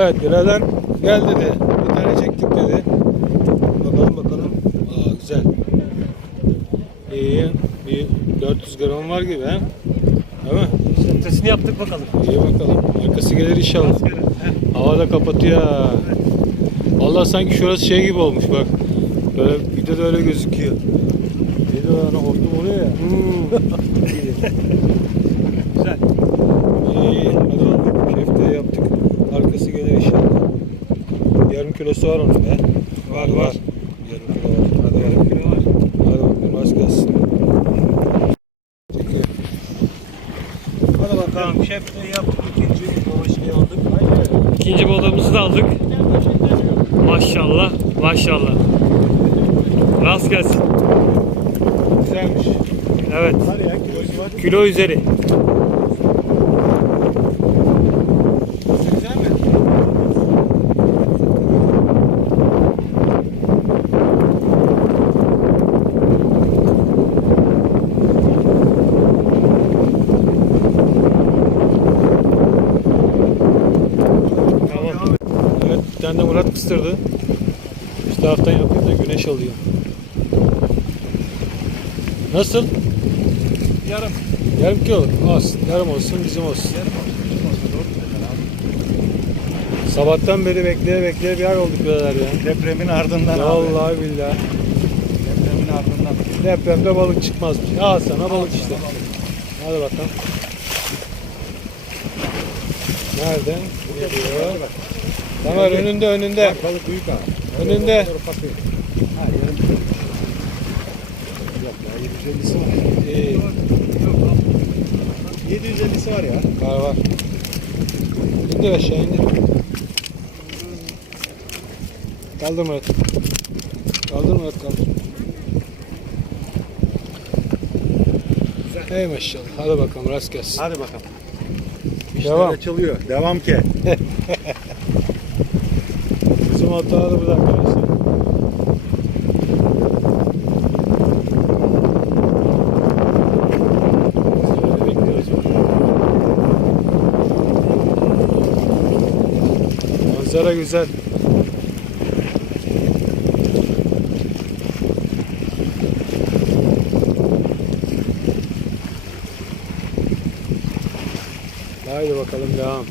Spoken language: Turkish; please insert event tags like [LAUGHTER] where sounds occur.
Evet birader gel dedi. Bir tane çektik dedi. Bakalım bakalım. Aa güzel. İyi. Bir 400 gram var gibi ha. Değil mi? Sentesini yaptık bakalım. İyi bakalım. Arkası gelir inşallah. Heh. Havada kapatıyor. ha. Vallahi sanki şurası şey gibi olmuş bak. Böyle videoda öyle gözüküyor. O hani hortum oluyor ya. [LAUGHS] İyi. Güzel. İyi. Hadi bakalım. Şefteyi yaptık. Arkası gelir inşallah. Yarım kilosu var onun be. Var, var. Yarım kilo var. Hadi bakalım. Kilo var. Hadi bakalım. Az gelsin. Çekiyor. Hadi bakalım. Şef de yaptık. İkinci dolaşmayı aldık. İkinci balığımızı da aldık. Maşallah. Maşallah. Rast gelsin. Güzelmiş. Evet. Hadi ya kilosu var. Kilo üzeri. Güzel mi? Tamam. Evet bir tane de Murat kıstırdı. Şu taraftan yapıyor da güneş alıyor. Nasıl? Yarım. Yarım kilo olsun. Yarım olsun bizim olsun. Yarım Sabahtan beri bekleye bekleye bir yer olduk birader ya. Depremin ardından abi. Vallahi billahi. Depremin ardından. Depremde balık çıkmazmış. Al sana balık işte. Hadi bakalım. Nereden? Geliyor. Tamam önünde önünde. Balık büyük abi. Önünde. Ha yarım kilo. Yok ya 750'si var. İyi. 750'si var ya. Var var. İndir aşağı indir. Kaldır Murat. Kaldır Murat kaldır. Ey maşallah. Hadi bakalım rast gelsin. Hadi bakalım. İşler Devam. açılıyor. Devam ki. [LAUGHS] Bizim hatalı bu da arkadaşlar. Manzara güzel. Haydi bakalım devam.